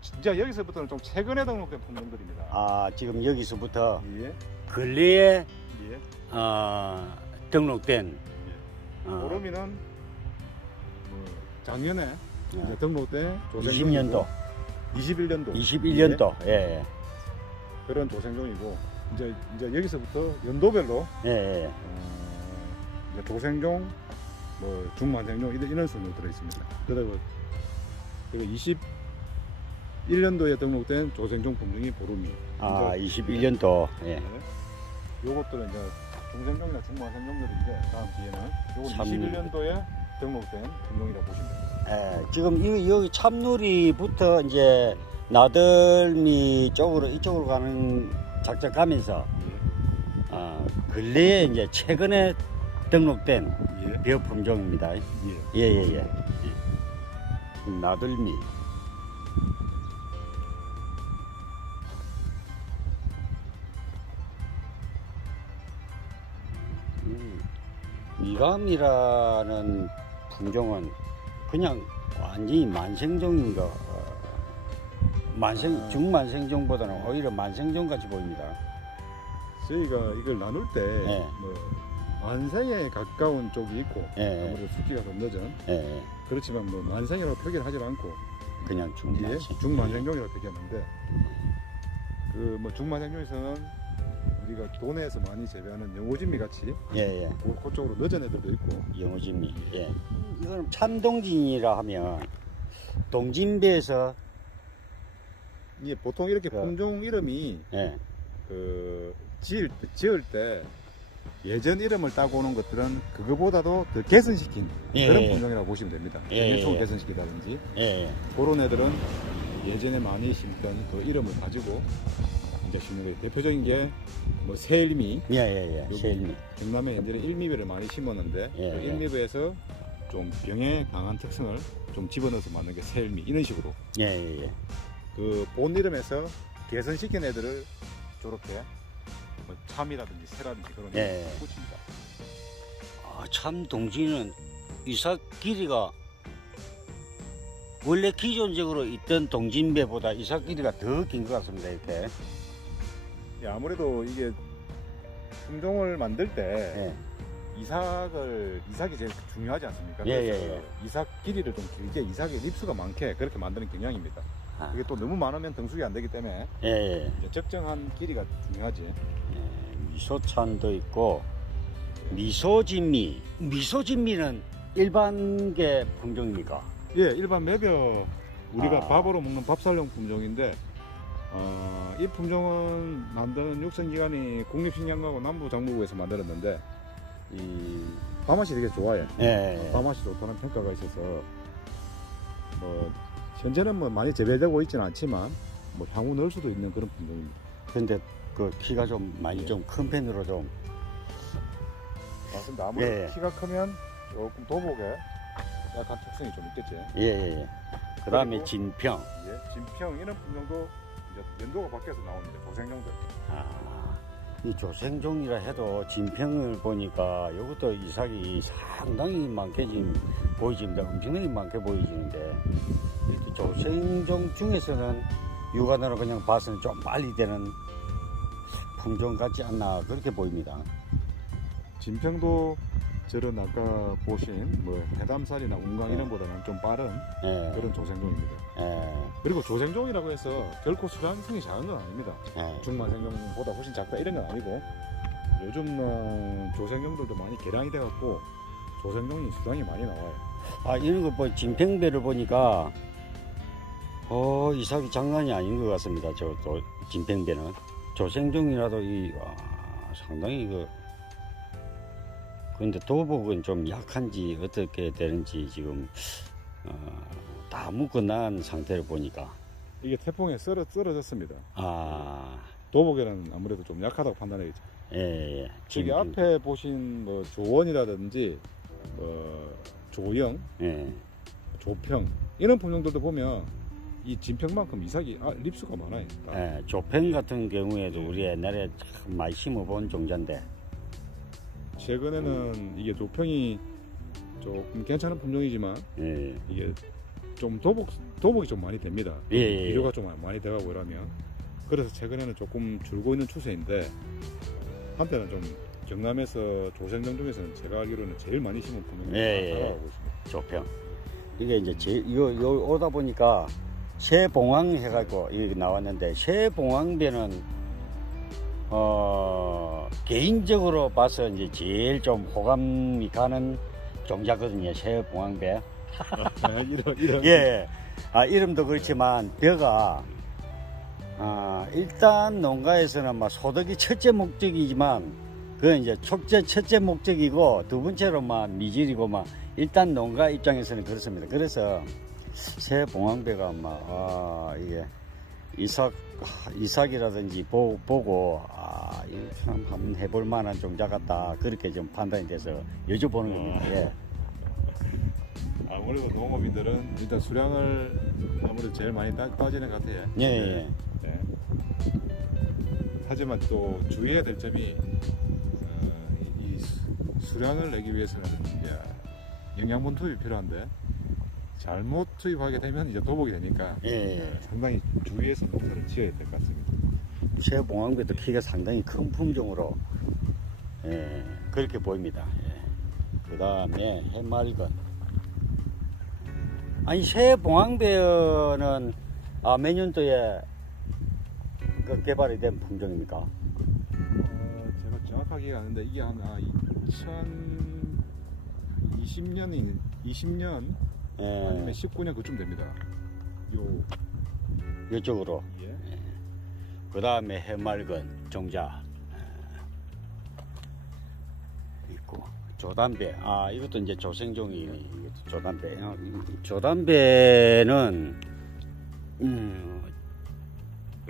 진짜 여기서부터는 좀 최근에 등록된 품종들입니다. 아, 지금 여기서부터 예. 근래에 예. 등록된 보름이는 작년에 이제 등록된 20년도, 21년도, 21년도, 예. 그런 조생종이고 이제 여기서부터 연도별로 예. 이제 조생종, 뭐 중만생종 이런 순으로 들어 있습니다. 그리고 21년도에 등록된 조생종 품종이 보름이. 아, 21년도. 예. 요것들은 이제 중생종이나 중만생종들인데 다음 뒤에는 요건 21년도에 등록된 품종이라고 보시면 됩니다. 예, 지금 여기 참누리부터 이제 나들미 쪽으로 이쪽으로 가는 작작 가면서 근래에 이제 최근에 등록된 벼 품종입니다. 예. 나들미. 미감이라는 품종은 그냥 완전히 만생종인가, 중만생종보다는 오히려 만생종 같이 보입니다. 저희가 이걸 나눌 때 예. 뭐 만생에 가까운 쪽이 있고 예. 아무래도 숙기가 좀 늦은 예. 그렇지만 뭐 만생이라고 표기를 하지 않고 그냥 중만생. 중만생종이라고 표기하는데 그 뭐 중만생종에서는 우리가 도내에서 많이 재배하는 영호진미 같이 예. 그쪽으로 늦은 애들도 있고 영호진미. 예. 이거는 참동진이라 하면 동진배에서 이게 보통 이렇게 품종 이름이 예. 그 지을 때 예전 이름을 따고 오는 것들은 그거보다도 더 개선시킨 그런 품종이라고 보시면 됩니다. 총 개선시키다든지 그런 애들은 예전에 많이 심던 그 이름을 가지고 이제 심는 거예요. 대표적인 게 뭐 새일미, 새일미. 경남에 이제는 일미배를 많이 심었는데 그 일미배에서 좀 병에 강한 특성을 좀 집어넣어서 만든 게 새일미 이런 식으로 그 본 이름에서 개선시킨 애들을 저렇게 뭐 참이라든지 새라든지 그런 게 붙입니다. 아, 참 동진은 이삭 길이가 원래 기존적으로 있던 동진배보다 이삭 길이가 더 긴 것 같습니다. 이렇게. 예, 아무래도 이게 품종을 만들 때 이삭이 제일 중요하지 않습니까? 이삭 길이를 좀 길게 이삭의 립수가 많게 그렇게 만드는 경향입니다. 이게 또 너무 많으면 등숙이 안 되기 때문에 이제 적정한 길이가 중요하지. 미소찬도 있고 미소진미는 일반계 품종입니까? 예, 일반 매벼 우리가 밥으로 먹는 밥살용 품종인데 이 품종은 만드는 육선기관이 국립식량과고 남부장무부에서 만들었는데 이 밥맛이 되게 좋아요. 밥맛이 좋다는 평가가 있어서 뭐 현재는 뭐 많이 재배되고 있지는 않지만 뭐 향후 넣을 수도 있는 그런 품종입니다. 근데 그 키가 좀 많이 좀 큰 편으로 좀 맞습니다. 아무래도 키가 크면 조금 도복에 약간 특성이 좀 있겠지. 그 다음에 진평. 진평 이런 품종도 이제 연도가 바뀌어서 나오는데 조생종들. 이 조생종이라 해도 진평을 보니까 이것도 이삭이 상당히 많게 지금 보이집니다. 엄청나게 많게 보이지는데 이렇게 조생종 중에서는 육안으로 그냥 봐서는 좀 빨리 되는 품종 같지 않나 그렇게 보입니다. 진평도 저런 아까 보신 뭐 해담살이나 운강 이런 보다는 좀 빠른 그런 조생종입니다. 그리고 조생종이라고 해서 결코 수량성이 작은 건 아닙니다. 중만생종보다 훨씬 작다 이런 건 아니고 요즘 조생종들도 많이 개량이 돼 갖고 조생종이 수량이 많이 나와요. 이런 거 뭐 진평배를 보니까 이삭이 장난이 아닌 것 같습니다. 저 진평배는 조생종이라도 상당히 그런데 도복은 좀 약한지 어떻게 되는지 지금 다 묶어난 상태를 보니까 이게 태풍에 쓰러졌습니다. 도복에는 아무래도 좀 약하다고 판단해야겠죠. 저기 앞에 보신 뭐 조원이라든지 조영, 조평 이런 품종들도 보면 이 진평만큼 이삭이 립수가 많아요. 조평 같은 경우에도 우리 옛날에 참 많이 심어본 종자인데 최근에는 이게 조평이 조금 괜찮은 품종이지만 이게 좀 도복이 좀 많이 됩니다. 예, 예. 비료가 좀 많이 들어가고 이러면. 그래서 최근에는 조금 줄고 있는 추세인데 한때는 좀 경남에서 조생종 중에서는 제가 알기로는 제일 많이 심은 품종이 예, 예. 나가고 있습니다. 조평. 이게 이제 이거 오다 보니까 새봉황 해가지고 이게 나왔는데 새봉황배는 개인적으로 봐서 이제 제일 좀 호감이 가는 종자거든요. 새봉황배. 이런. 예. 이름도 그렇지만 벼가 일단 농가에서는 막 소득이 첫째 목적이지만 그건 이제 첫째 목적이고 두 번째로 막 미질이고 막 일단 농가 입장에서는 그렇습니다. 그래서 새봉황배가 막 이게 이삭이라든지 보고 이거 참 한번 해볼 만한 종자 같다 그렇게 좀 판단이 돼서 여쭤보는 겁니다. 예. 아무래도 농업인들은 일단 수량을 아무래도 제일 많이 따지는 것 같아요. 예, 예. 네. 하지만 또 주의해야 될 점이 이 수량을 내기 위해서는 이제 영양분 투입이 필요한데 잘못 투입하게 되면 이제 도복이 되니까 예. 상당히 주의해서 농사를 지어야 될 것 같습니다. 새봉황배도 키가 상당히 큰 품종으로 그렇게 보입니다. 그 다음에 해맑은 새봉황배는 몇 년도에 개발이 된 품종입니까? 제가 정확하게 아는데 이게 한 2020년 아니면 19년 그쯤 됩니다. 이쪽으로. 예. 그 다음에 해맑은 종자 있고 조담배. 이것도 이제 조생종이네. 이것도 조담배. 조담배는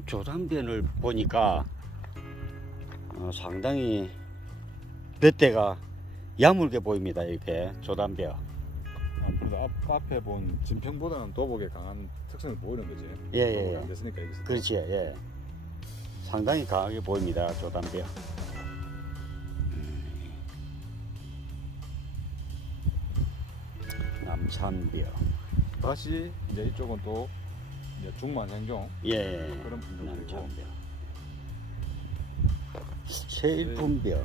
조담배를 보니까 상당히 뱃대가 야물게 보입니다. 이렇게 조담배. 아무래도 앞에 본 진평보다는 도복에 강한 특성을 보이는 거지. 예. 안 됐으니까 여기서. 그렇지. 예. 상당히 강하게 보입니다. 조담배. 남산벼. 다시 이제 이쪽은 또 이제 중만생종 예. 그런 품종이고. 남산벼. 새일품벼.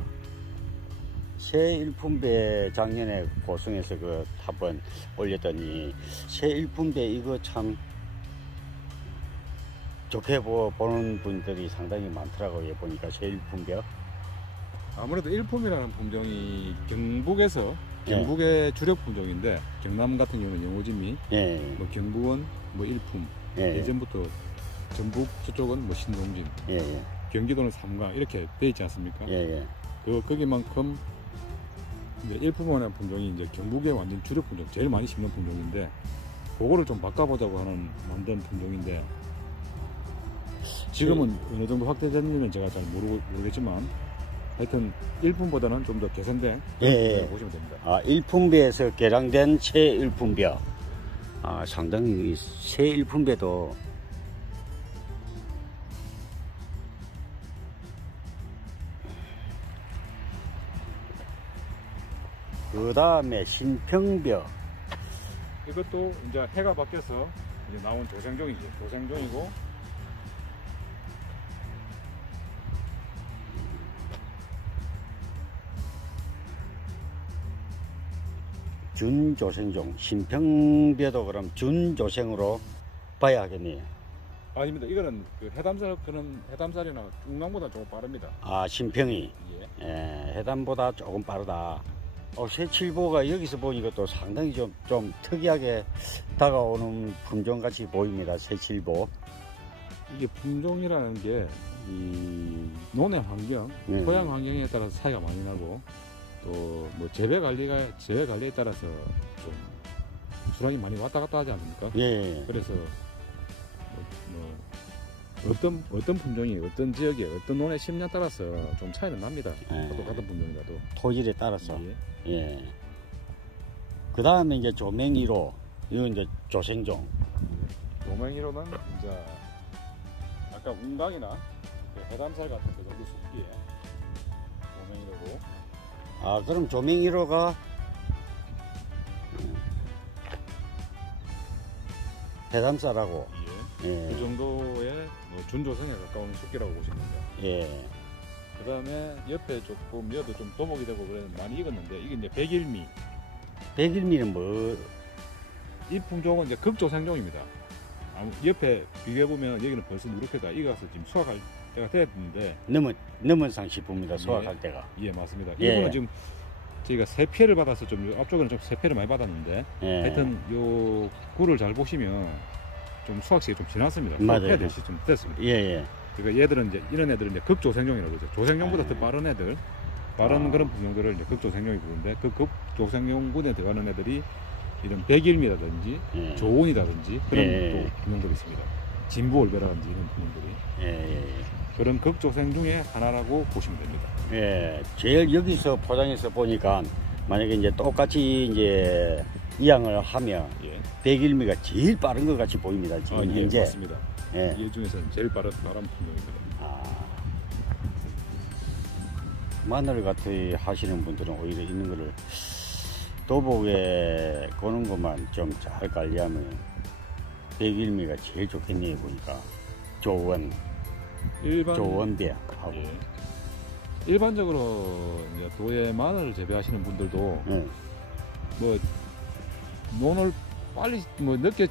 새일품배 작년에 고성에서 한번 올렸더니 새일품배 이거 참 좋게 보는 분들이 상당히 많더라고요. 보니까 새일품배. 아무래도 일품이라는 품종이 경북의 주력 품종인데 경남 같은 경우는 영호진미, 예. 뭐 경북은 뭐 일품, 예. 예전부터 전북 저쪽은 뭐 신동진, 예. 경기도는 삼강 이렇게 돼 있지 않습니까? 예. 거기만큼 이제 일품이라는 품종이 이제 경북의 완전 주력 품종, 제일 많이 심는 품종인데 그거를 좀 바꿔보자고 만든 품종인데 지금은 어느 정도 확대됐는지는 제가 잘 모르겠지만 하여튼 일품보다는 좀 더 개선된 예. 보시면 됩니다. 일품배에서 개량된 새일품배. 상당히 새일품배도 그 다음에 신평벼. 이것도 이제 해가 바뀌어서 이제 나온 조생종이고 준조생종. 신평벼도 그럼 준조생으로 봐야 하겠네요. 아닙니다. 이거는 그 해담살이나 중강보다 조금 빠릅니다. 신평이. 예. 해담보다 조금 빠르다. 새칠보가 여기서 보니까 또 상당히 좀 특이하게 다가오는 품종같이 보입니다. 새칠보. 이게 품종이라는 게 이 논의 환경, 토양 환경에 따라서 차이가 많이 나고 또 뭐 재배 관리에 따라서 좀 수량이 많이 왔다 갔다 하지 않습니까? 예. 그래서 어떤 품종이 어떤 지역에 어떤 논에 심냐에 따라서 좀 차이는 납니다. 같은 품종이라도 토질에 따라서. 예. 예. 그 다음에 이제 조맹이로. 이건 이제 조생종. 조맹이로는 이제 아까 운강이나 해담살 같은 그 정도 숲기에 조맹이로고. 그럼 조맹이로가 해담쌀하고. 예. 예. 그 정도의 뭐 준조성에 가까운 숫기라고 보시면 돼요. 예. 그 다음에 옆에 조금 여도 좀 도목이 되고 그랬는데 많이 익었는데 이게 이제 백일미. 백일미는 뭐, 이 품종은 이제 극조생종입니다. 옆에 비교해보면 여기는 벌써 누렇게 다 익어서 지금 수확할 때가 됐는데 넘은 상식입니다. 수확할 때가. 예 맞습니다. 예. 이거는 지금 저희가 세피를 받아서 좀 앞쪽에는 좀 세피를 많이 받았는데 예. 하여튼 요 굴을 잘 보시면 좀 수확 시기 좀 지났습니다. 맞아요. 수확해야 될 시점 됐습니다. 예, 예. 그러니까 얘들은 이제 이런 애들은 이제 극조생종이라고 그러죠. 조생종보다 예. 더 빠른 애들, 빠른 그런 품종들을 이제 극조생종이 부르는데 그 극조생종군에 들어가는 애들이 이런 백일미라든지 예. 조온이라든지 그런 예. 또 품종들이 있습니다. 진부올베라든지 이런 품종들이 예, 예. 그런 극조생 중에 하나라고 보시면 됩니다. 예. 제일 여기서 포장해서 보니까 만약에 이제 똑같이 이제 이양을 하면 예. 백일미가 제일 빠른 것 같이 보입니다. 지금 예, 현재. 맞습니다. 예. 이 중에서는 제일 빠른 품종입니다. 아. 마늘 같이 하시는 분들은 오히려 있는 거를 도복에 거는 것만 좀 잘 관리하면 백일미가 제일 좋겠네요. 보니까 조원배하고. 예. 일반적으로 이제 도에 마늘을 재배하시는 분들도 예. 뭐 논을 빨리 뭐 늦게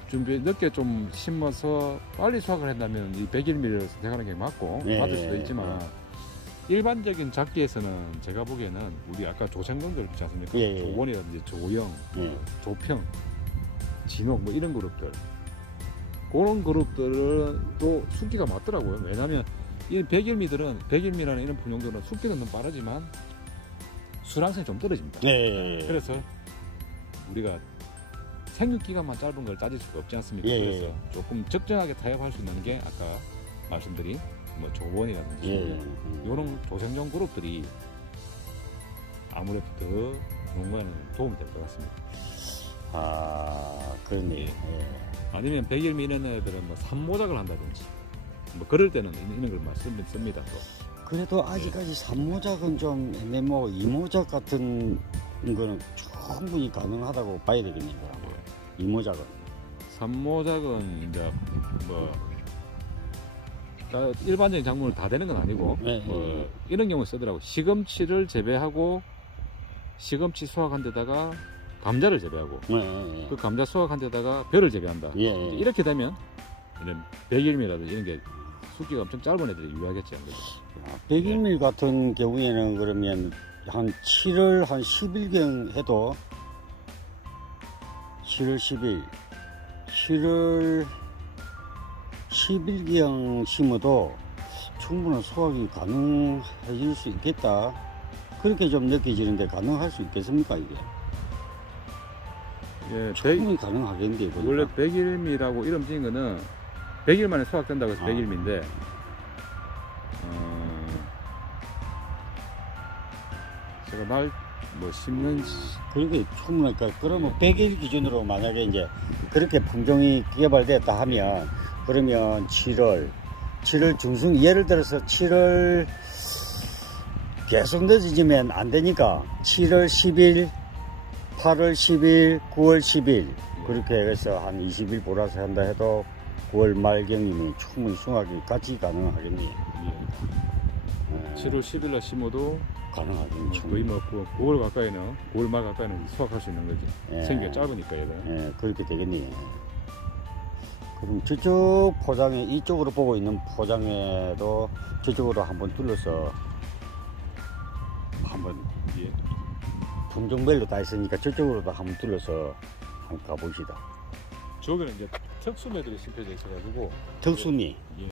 좀 심어서 빨리 수확을 한다면 이 백일미를 선택하는 게 맞고 예, 맞을 수도 예, 있지만 일반적인 작기에서는 제가 보기에는 우리 아까 조생종들 있지 않습니까? 예, 예. 조원이라든지 조영, 예. 조평, 진옥 뭐 이런 그룹들 그런 그룹들은 또 숫기가 맞더라고요. 왜냐하면 이 백일미라는 이런 품종들은 숫기는 너무 빠르지만 수량성이 좀 떨어집니다. 예. 그래서 우리가 생육 기간만 짧은 걸 따질 수가 없지 않습니까? 예, 그래서 예. 조금 적정하게 타협할 수 있는 게 아까 말씀드린 뭐 조원이라든지 예. 이런 조생종 그룹들이 아무래도 더 농가에는 도움이 될 것 같습니다. 아, 그렇네요. 예. 예. 아니면 백일미 이런 애들은 뭐 산모작을 한다든지 뭐 그럴 때는 이런 걸 씁니다. 또. 그래도 아직까지 산모작은 좀 애매모, 이모작 같은 거는 충분히 가능하다고 봐야 되겠네요. 예. 이모작은. 산모작은 이제 뭐 일반적인 작물을 다 되는 건 아니고 네, 뭐 네. 이런 경우 쓰더라고. 시금치를 재배하고 시금치 수확한 데다가 감자를 재배하고 예. 그 감자 수확한 데다가 벼를 재배한다. 예. 이제 이렇게 되면 이런 백일미라든지 이런 게 숫기가 엄청 짧은 애들이 유효하겠지 안 그죠? 백일밀 같은 경우에는 그러면 한 7월 한 10일경 해도 7월 10일 7월 10일경 심어도 충분한 수확이 가능해질 수 있겠다. 그렇게 좀 느껴지는데 가능할 수 있겠습니까 이게? 예, 충분히 가능하겠는데 보니까. 원래 백일미라고 이름 지은 거는 100일 만에 수확된다고 해서 아. 백일미인데 제가 뭐 심는 그렇게 충분할까? 그러면 100일 기준으로 만약에 이제 그렇게 품종이 개발됐다 하면 그러면 7월 중순 예를 들어서 7월 계속 늦어지면 안 되니까 7월 10일, 8월 10일, 9월 10일 그렇게 해서 한 20일 몰아서 한다 해도 9월 말경이면 충분히 수확이 같이 가능하겠네요. 7월 10일 날 심어도 가능하겠네요. 거의 뭐 9월 가까이는 9월 말 가까이는 수확할 수 있는 거지. 예. 생기가 짧으니까 얘가. 예, 그렇게 되겠네요. 그럼 저쪽 포장에 이쪽으로 보고 있는 포장에도 저쪽으로 한번 둘러서 한번 예. 품종별로 다 있으니까 저쪽으로도 한번 둘러서 한번 가봅시다. 저기는 이제 특수매들이 심겨져 있어가지고 특수미. 예.